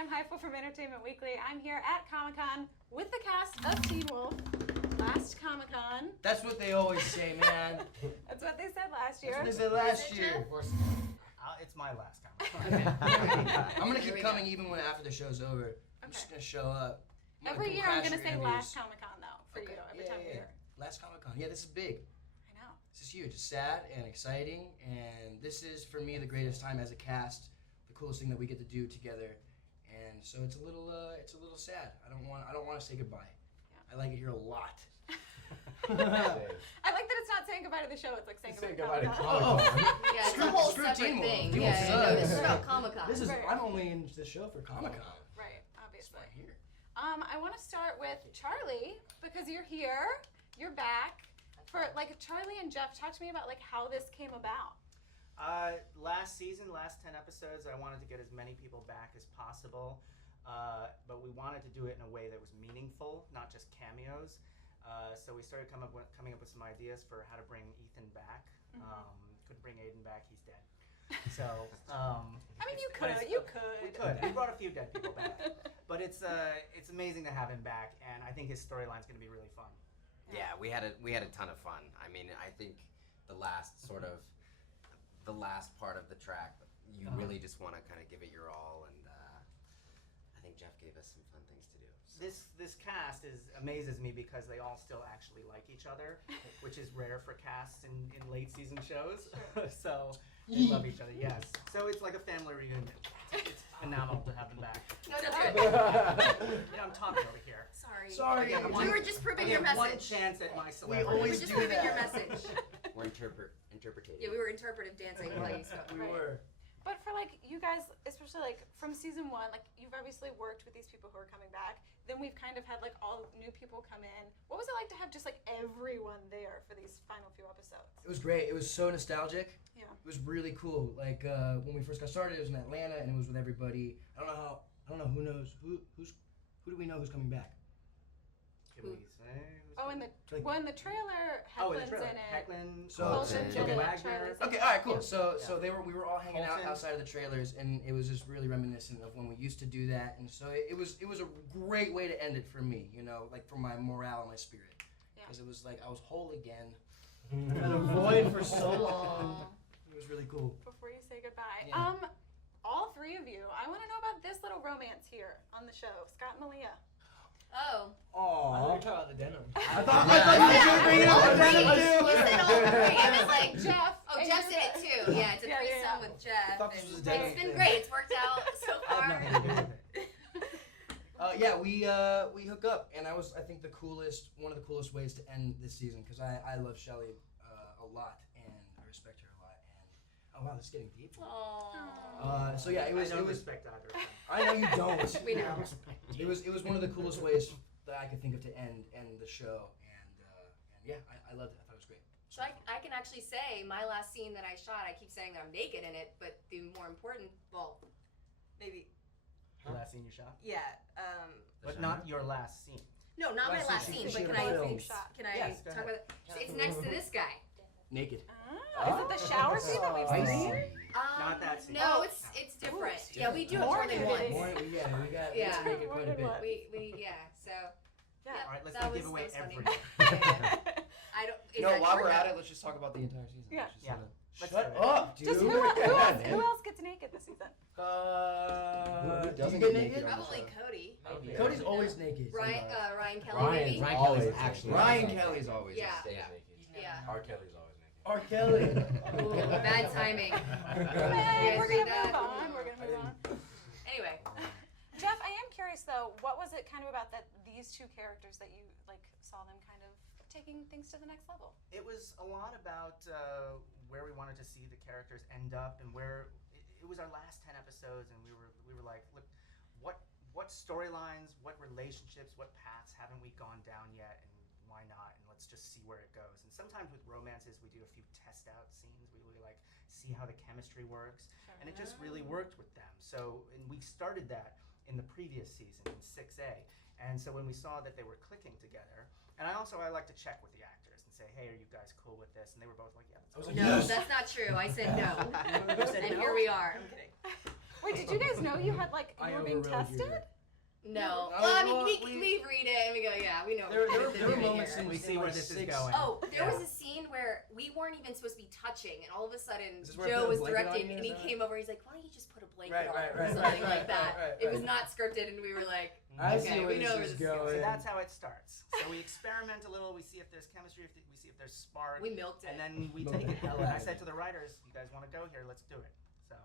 I'm Heifel from Entertainment Weekly. I'm here at Comic-Con with the cast of Teen Wolf. Last Comic-Con. That's what they always say, man. That's what they said last year. That's what they said last year. It's my last Comic-Con. I'm gonna keep coming even when after the show's over. I'm just gonna show up. Every year I'm gonna say last Comic-Con though for you every time we're here. Last Comic-Con. Yeah, this is big. I know. This is huge. It's sad and exciting, and this is for me the greatest time as a cast. The coolest thing that we get to do together, and so it's a little sad. I don't want to say goodbye. Yeah. I like it here a lot. I like that it's not saying goodbye to the show. It's like saying goodbye to Comic-Con. Oh, yeah, it's a whole separate thing. Yeah, this is about Comic-Con. This is I'm only in the show for Comic-Con. Right, obviously. That's why I'm here. I want to start with Charlie because you're here. You're back. For like Charlie and Jeff, talk to me about like how this came about. Last season, last 10 episodes, I wanted to get as many people back as possible, but we wanted to do it in a way that was meaningful, not just cameos. So we started coming up with some ideas for how to bring Ethan back. Couldn't bring Aiden back; he's dead. So I mean, you could. We could. We brought a few dead people back, but it's amazing to have him back, and I think his storyline's going to be really fun. Yeah, we had a ton of fun. I mean, I think the last part of the track, you really just want to kind of give it your all, and I think Jeff gave us some fun things to do. So. This cast amazes me because they all still actually like each other, which is rare for casts in late season shows. So they love each other. Yes. So it's like a family reunion. It's phenomenal to have them back. No, that's good. Yeah, I'm talking over here. Sorry. We were just proving your message. One chance at my celebrity. We were just proving your message. We're interpreting. Yeah, we were interpretive dancing while you spoke. We were. But for like you guys, especially like from season 1, like you've obviously worked with these people who are coming back. Then we've kind of had like all new people come in. What was it like to have just like everyone there for these final few episodes? It was great. It was so nostalgic. Yeah. It was really cool. Like when we first got started, it was in Atlanta and it was with everybody. I don't know who knows who do we know who's coming back? Can we say? In the trailer, Hecklin's in it. Hecklin, Colton, Wagner. Okay, all right, cool. So we were all hanging out Colton. outside of the trailers, and it was just really reminiscent of when we used to do that. And so it was a great way to end it for me, you know, like for my morale and my spirit, because it was like I was whole again. I've had a void for so long. It was really cool. Before you say goodbye, Yeah. all three of you, I want to know about this little romance here on the show, Scott and Malia. Oh. Aww. I thought you were talking about the denim. I thought you were bringing up the denim too. You said all three. I was like, Jeff. oh, Jeff's in it too. Yeah, it's a threesome with Jeff. I thought this was a denim It's been thing. great. It's worked out so I have far. nothing to do with it. Yeah, we hook up, and that was I think one of the coolest ways to end this season because I love Shelley a lot and I respect her a lot. And oh wow, this is getting deep. Aww. So yeah, it was. I don't respect either of them. I know you don't. We know. It was one of the coolest ways that I could think of to end the show, and yeah, I loved it. I thought it was great. So I can actually say my last scene that I shot, I keep saying that I'm naked in it, but the more important, well, maybe, The last scene you shot? yeah, But not your last scene. no, not my last scene, but can I Yes, go talk ahead. about it? It's next to this guy. Naked. Is it the shower scene that we've I seen? see. Not that scene. No, it's different. it's Yeah, we do it More more than nudity. once. We got Yeah. it's naked quite a bit. We so. Yeah. Yeah, All right, let's that not was- give away that was funny. everything. I don't. Is No, that while true? we're at it, let's just talk about the entire season. Yeah. Let's just Yeah. sort Let's Shut do it. up, dude. Just who else gets naked this season? Who You doesn't get get naked? naked? Probably Cody. Maybe. Cody's always naked. Ryan Kelly, maybe. Ryan Kelly's actually. Ryan Kelly's always. Yeah. Stays Yeah. naked. Yeah. R. Kelly's always naked. R. Kelly. Bad timing. Hey, You we're guys gonna see that? move on. We're gonna move on. Anyway. Jeff, I am curious though. What was it kind of about these two characters that you like saw them kind of taking things to the next level? It was a lot about where we wanted to see the characters end up, and where it was our last 10 episodes, and we were like, look, what storylines, what relationships, what paths haven't we gone down yet, and why not? And let's just see where it goes. And sometimes with romances, we do a few test out scenes. We really like see how the chemistry works, and it just really worked with them. So, and we started that in the previous season in 6A. And so when we saw that they were clicking together, and I like to check with the actors and say, hey, are you guys cool with this? And they were both like, yeah, that's cool. No, that's not true. I said no. You said And no? here we are. I'm kidding. Wait, did you guys know you had like you were being overrode you tested? here. No. No, Well, I well, mean, we read it and we go, yeah, we know. There what were they're doing moments here. in We see where like this is 6 going. Oh, there Yeah. was a scene where we weren't even supposed to be touching, and all of a sudden Is this where I Joe put a was blanket on directing, you, and is he that came over. He's like, "Why don't you just put a blanket Right, on right, or right, something right, like that?" right, It was right. not scripted, and we were like, I "Okay, see where we know where this this is is going." going. So that's how it starts. So we experiment a little. We see if there's chemistry. We see if there's spark. We milked it. And then we Milk take the it. hell And out I of said it. to the writers, "You guys want to go here? Let's do it." So,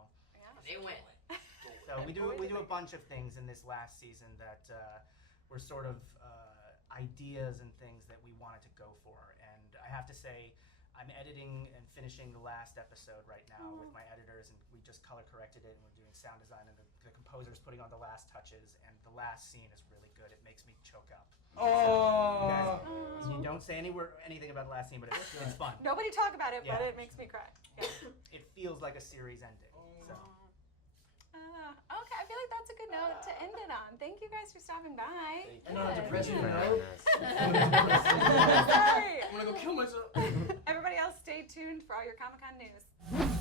They went. so we do a bunch of things in this last season that were sort of ideas and things that we wanted to go for. And I have to say, I'm editing and finishing the last episode right now with my editors, and we just color corrected it, and we're doing sound design, and the composer's putting on the last touches, and the last scene is really good. It makes me choke up. Oh. You don't say anything about the last scene, but it's fun. Nobody talk about it, but Yeah. it makes me cry. Yeah. It feels like a series ending. So. Okay, I feel like that's a good note to end it on. Thank you guys for stopping by. And on a Good. depressing For note, having us. Sorry. I'm gonna go kill myself. Everybody else, stay tuned for all your Comic-Con news.